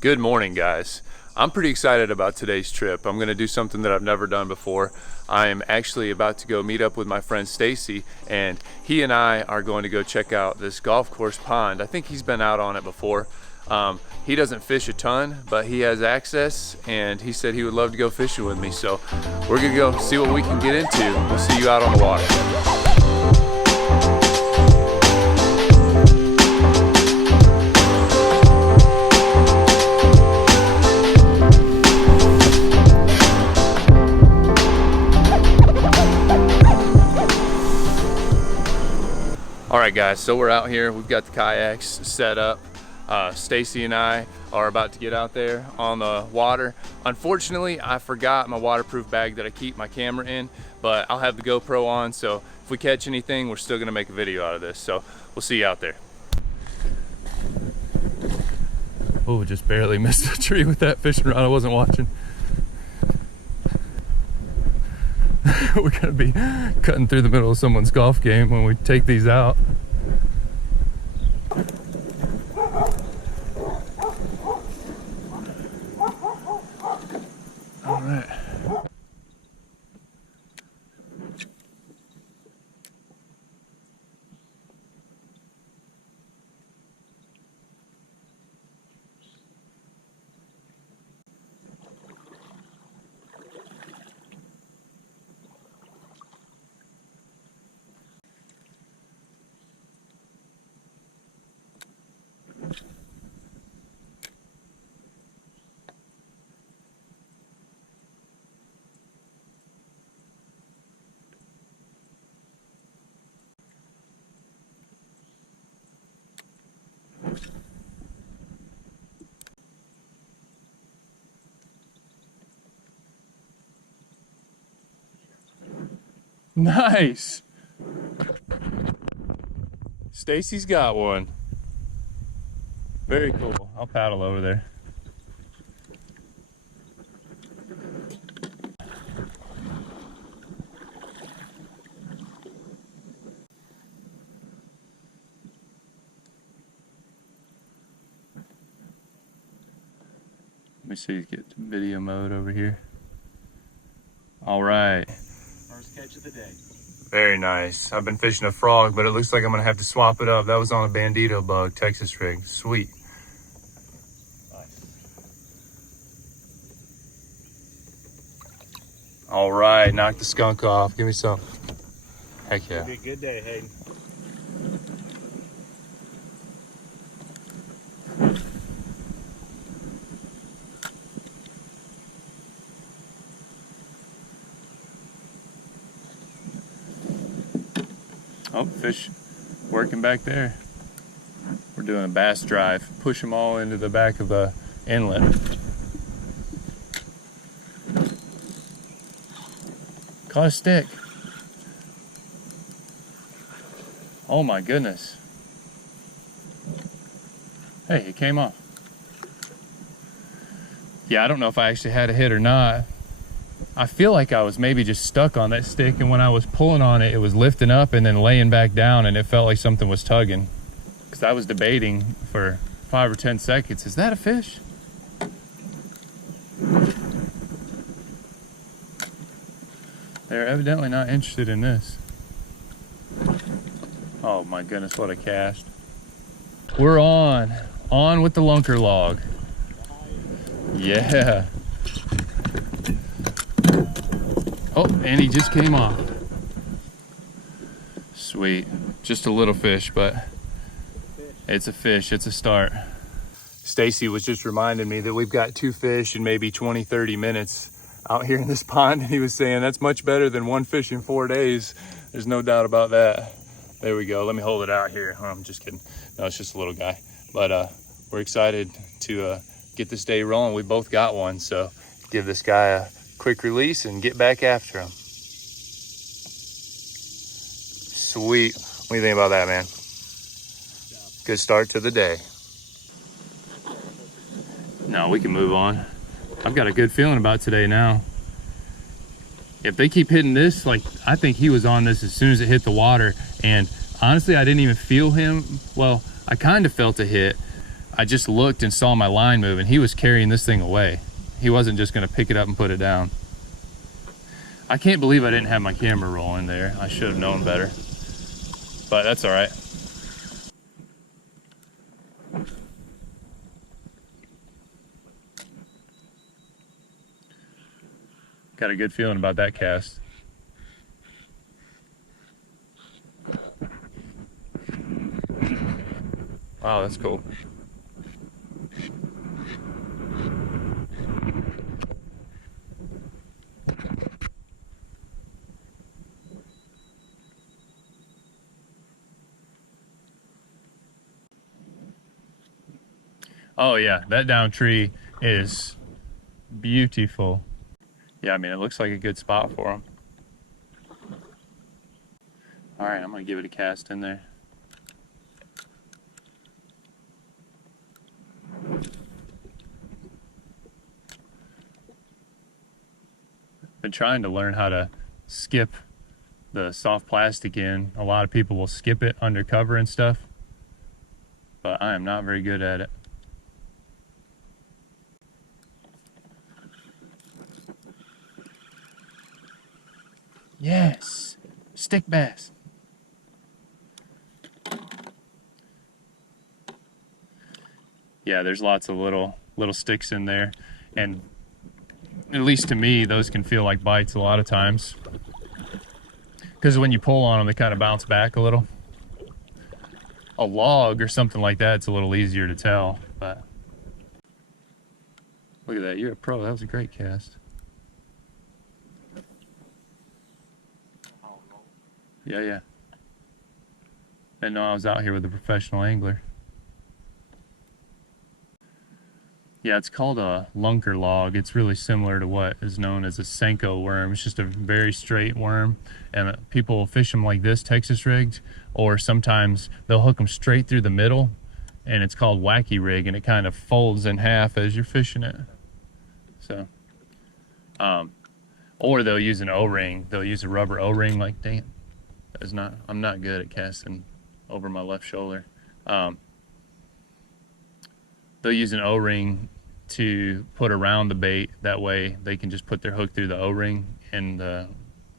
Good morning, guys. I'm pretty excited about today's trip. I'm gonna do something that I've never done before. I am actually about to go meet up with my friend Stacy, and he and I are going to go check out this golf course pond. I think he's been out on it before. He doesn't fish a ton, but he has access, and he said he would love to go fishing with me. So we're gonna go see what we can get into. We'll see you out on the water. All right, guys, so we're out here. We've got the kayaks set up. Stacy and I are about to get out there on the water. Unfortunately, I forgot my waterproof bag that I keep my camera in, but I'll have the GoPro on, so if we catch anything, we're still gonna make a video out of this. So we'll see you out there. Oh, just barely missed a tree with that fishing rod. I wasn't watching. We're gonna be cutting through the middle of someone's golf game when we take these out. All right. Nice. Stacy's got one. Very cool. I'll paddle over there. Let me see, get video mode over here. All right. First catch of the day. Very nice. I've been fishing a frog, but it looks like I'm gonna have to swap it up. That was on a bandito bug, Texas rig. Sweet. Nice. All right, knock the skunk off. Give me some. Heck yeah. It'll be a good day, Hayden. Oh, fish working back there. We're doing a bass drive. Push them all into the back of the inlet. Caught a stick. Oh my goodness. Hey, it came off. Yeah, I don't know if I actually had a hit or not. I feel like I was maybe just stuck on that stick, and when I was pulling on it, it was lifting up and then laying back down, and it felt like something was tugging. Because I was debating for 5 or 10 seconds, is that a fish? They're evidently not interested in this. Oh my goodness, what a cast. We're on with the lunker log. Yeah. Oh, and he just came off. Sweet. Just a little fish, but it's a fish. It's a start. Stacy was just reminding me that we've got 2 fish in maybe 20, 30 minutes out here in this pond. And he was saying that's much better than 1 fish in 4 days. There's no doubt about that. There we go. Let me hold it out here. Oh, I'm just kidding. No, it's just a little guy. But we're excited to get this day rolling. We both got one. So give this guy a quick release and get back after him. Sweet. What do you think about that, man? Good start to the day. No, we can move on. I've got a good feeling about today now. If they keep hitting this, like, I think he was on this as soon as it hit the water. And honestly, I didn't even feel him. Well, I kind of felt a hit, I just looked and saw my line move, and he was carrying this thing away. He wasn't just gonna pick it up and put it down. I can't believe I didn't have my camera rolling there. I should have known better, but that's all right. Got a good feeling about that cast. Wow, that's cool. Oh yeah, that down tree is beautiful. Yeah, I mean, it looks like a good spot for him. All right, I'm gonna give it a cast in there. Been trying to learn how to skip the soft plastic in. A lot of people will skip it undercover and stuff, but I am not very good at it. Yes, stick bass. Yeah, there's lots of little sticks in there, and at least to me, those can feel like bites a lot of times, because when you pull on them, they kind of bounce back a little. A log or something like that, it's a little easier to tell, but look at that, you're a pro. That was a great cast. Yeah. Didn't know I was out here with a professional angler. Yeah, it's called a lunker log. It's really similar to what is known as a Senko worm. It's just a very straight worm, and people will fish them like this, Texas rigged, or sometimes they'll hook them straight through the middle, and it's called wacky rig, and it kind of folds in half as you're fishing it. So, or they'll use an O-ring. They'll use a rubber O-ring. Like, dang it, I'm not good at casting over my left shoulder. They'll use an O-ring to put around the bait. That way they can just put their hook through the O-ring, and the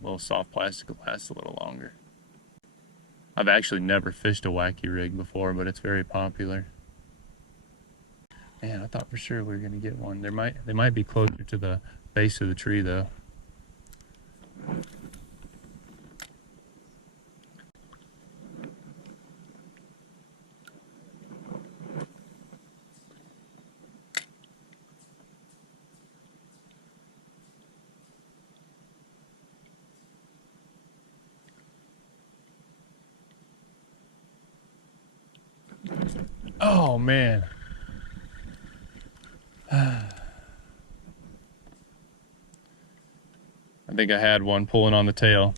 little soft plastic will last a little longer. I've actually never fished a wacky rig before, but it's very popular. Man, I thought for sure we were gonna get one. They might be closer to the base of the tree though. Oh man. I think I had one pulling on the tail.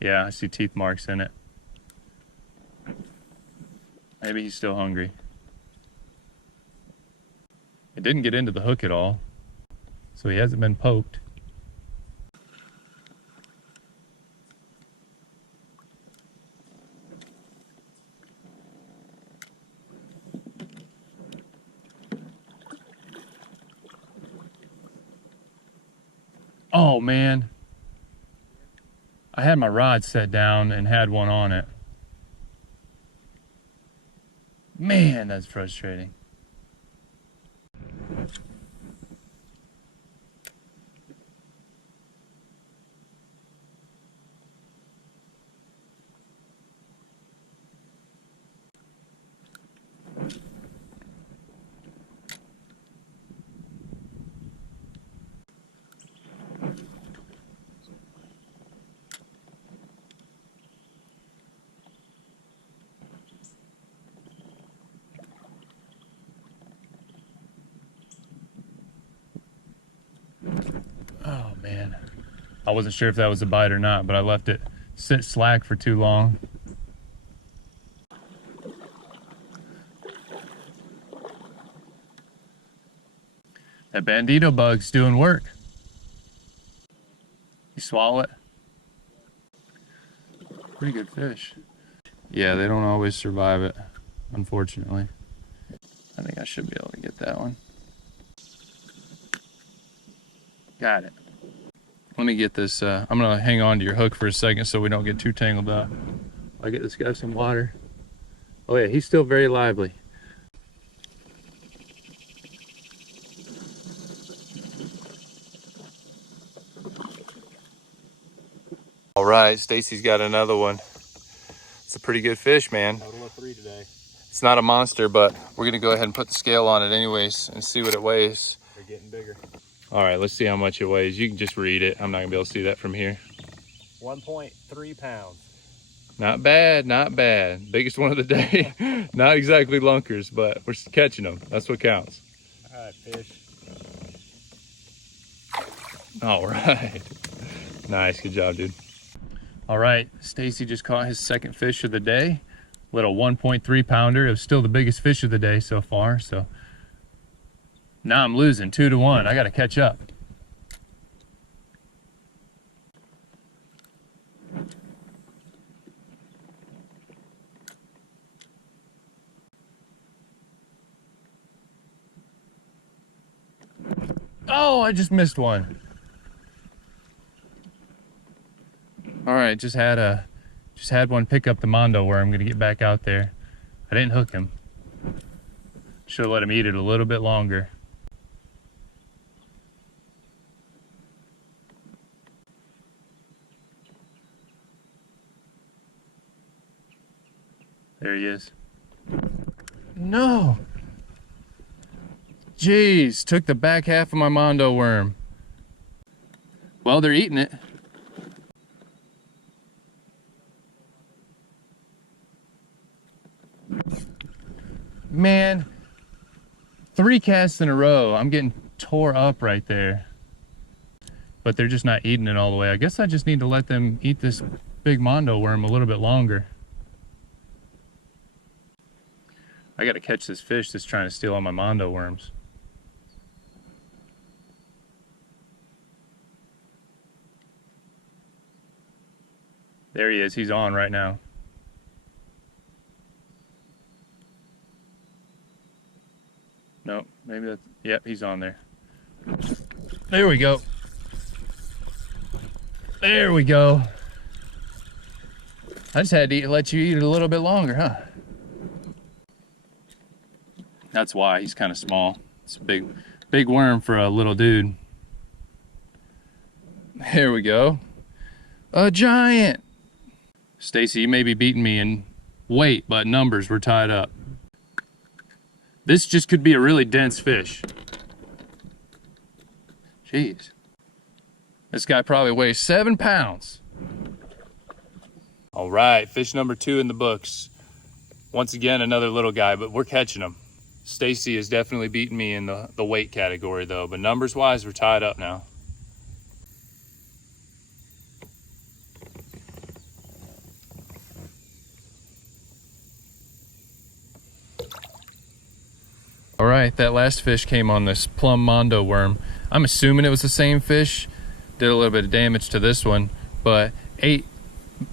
Yeah, I see teeth marks in it. Maybe he's still hungry. It didn't get into the hook at all, so he hasn't been poked. Oh man, I had my rod set down and had one on it. Man, that's frustrating. Oh man, I wasn't sure if that was a bite or not, but I left it sit slack for too long. That bandito bug's doing work. You swallow it. Pretty good fish. Yeah, they don't always survive it, unfortunately. I think I should be able to get that one. Got it. Let me get this, I'm gonna hang on to your hook for a second so we don't get too tangled up. I'll get this guy some water. Oh yeah, he's still very lively. All right, Stacy's got another one. It's a pretty good fish, man. Total of 3 today. It's not a monster, but we're gonna go ahead and put the scale on it anyways and see what it weighs. They're getting bigger. All right, let's see how much it weighs. You can just read it. I'm not gonna be able to see that from here. 1.3 pounds. Not bad, not bad. Biggest one of the day. Not exactly lunkers, but we're catching them. That's what counts. All right, fish. All right. Nice, good job, dude. All right, Stacy just caught his second fish of the day. Little 1.3 pounder. It was still the biggest fish of the day so far. So now I'm losing 2-1. I got to catch up. Oh, I just missed one. All right, just had one pick up the mondo worm. I'm gonna get back out there. I didn't hook him. Should have let him eat it a little bit longer. There he is. No. Jeez, took the back half of my mondo worm. Well, they're eating it. Man, 3 casts in a row. I'm getting tore up right there. But they're just not eating it all the way. I guess I just need to let them eat this big mondo worm a little bit longer. I gotta catch this fish that's trying to steal all my mondo worms. There he is, he's on right now. Nope, maybe that's, yep, he's on there. There we go. There we go. I just had to let you eat it a little bit longer, huh? That's why he's kind of small. It's a big worm for a little dude. There we go. A giant. Stacy, you may be beating me in weight, but numbers were tied up. This just could be a really dense fish. Jeez. This guy probably weighs 7 pounds. All right, fish number 2 in the books. Once again, another little guy, but we're catching him. Stacy is definitely beating me in the weight category though, but numbers wise, we're tied up now. All right, that last fish came on this plum mondo worm. I'm assuming it was the same fish. Did a little bit of damage to this one, but ate,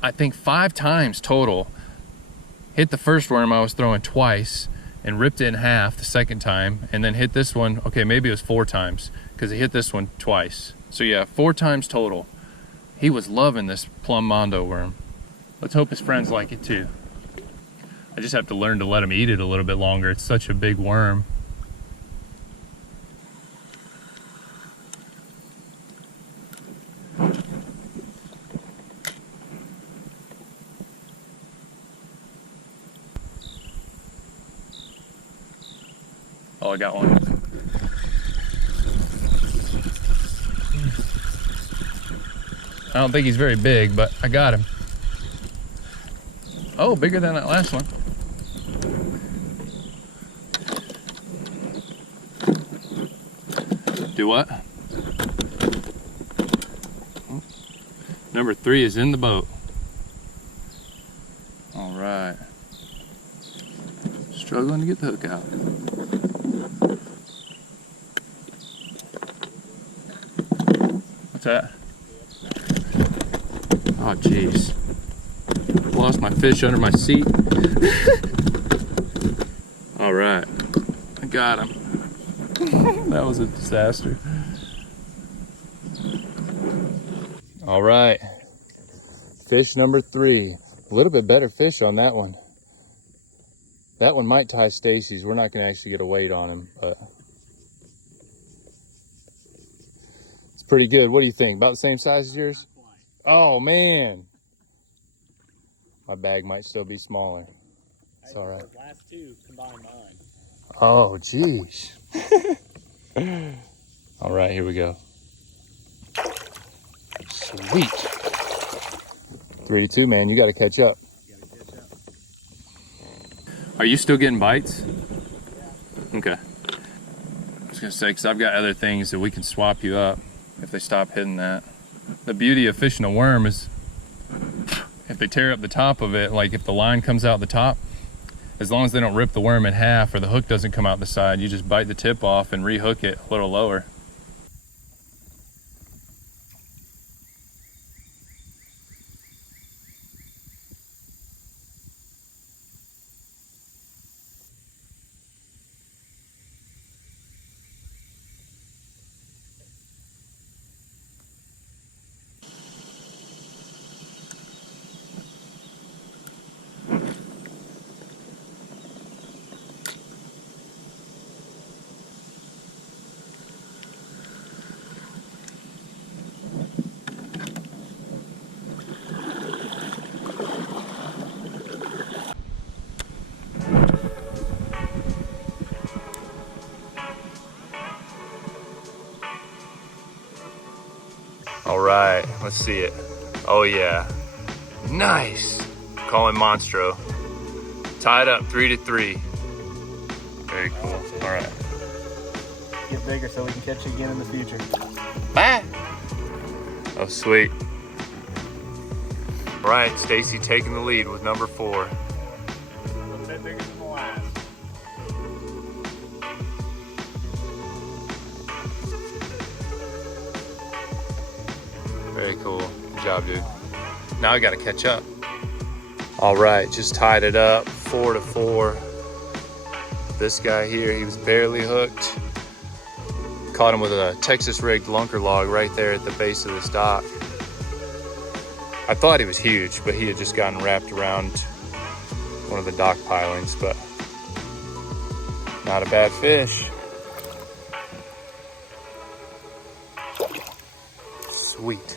I think 5 times total. Hit the first worm I was throwing twice and ripped it in half the second time, and then hit this one, okay, maybe it was 4 times, because he hit this one twice. So yeah, 4 times total. He was loving this plum mondo worm. Let's hope his friends like it too. I just have to learn to let him eat it a little bit longer. It's such a big worm. Oh, I got one. I don't think he's very big, but I got him. Oh, bigger than that last one. Do what? Number 3 is in the boat. All right. Struggling to get the hook out. What's that? Oh, jeez. Lost my fish under my seat. All right. Got him. That was a disaster. All right. Fish number 3. A little bit better fish on that one. That one might tie Stacy's. We're not going to actually get a weight on him, but it's pretty good. What do you think? About the same size as yours? Oh, man. My bag might still be smaller. It's all right. Last 2 combined mine. Oh, geez. All right, here we go. Sweet. 3 to 2, man. You got to catch up. Are you still getting bites? Yeah. Okay. I was gonna say, because I've got other things that we can swap you up if they stop hitting that. The beauty of fishing a worm is if they tear up the top of it, like if the line comes out the top, as long as they don't rip the worm in half or the hook doesn't come out the side, you just bite the tip off and rehook it a little lower. All right, let's see it. Oh yeah, nice. Calling Monstro. Tied up 3 to 3. Very cool. All right. Get bigger so we can catch you again in the future. Bye. Oh sweet. All right, Stacy taking the lead with number 4. A little bit bigger than the last. Very cool. Good job, dude. Now I gotta catch up. All right, just tied it up, 4 to 4. This guy here, he was barely hooked. Caught him with a Texas rigged lunker log right there at the base of this dock. I thought he was huge, but he had just gotten wrapped around one of the dock pilings, but not a bad fish. Sweet.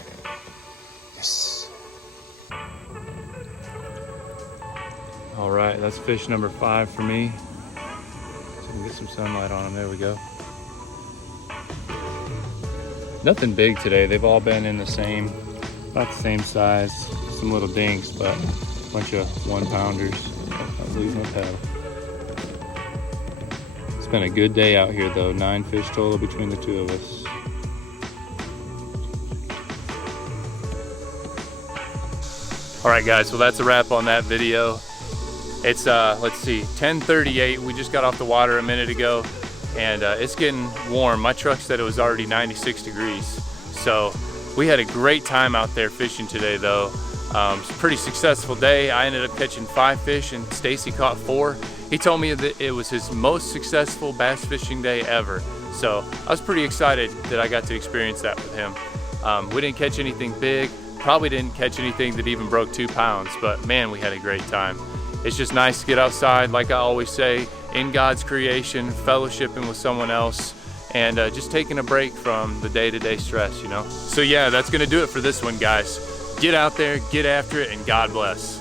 Yes. All right, that's fish number 5 for me. So we can get some sunlight on him. There we go. Nothing big today. They've all been in the same, about the same size. Some little dinks, but a bunch of 1-pounders. Not losing my paddle. It's been a good day out here though. 9 fish total between the 2 of us. All right guys, well that's a wrap on that video. It's let's see, 10:38. We just got off the water a minute ago and it's getting warm. My truck said it was already 96 degrees. So we had a great time out there fishing today though. It's a pretty successful day. I ended up catching 5 fish and Stacy caught 4. He told me that it was his most successful bass fishing day ever. So I was pretty excited that I got to experience that with him. We didn't catch anything big. Probably didn't catch anything that even broke 2 pounds, but man, we had a great time. It's just nice to get outside, like I always say, in God's creation, fellowshipping with someone else, and just taking a break from the day-to-day stress, you know? So yeah, that's gonna do it for this one, guys. Get out there, get after it, and God bless.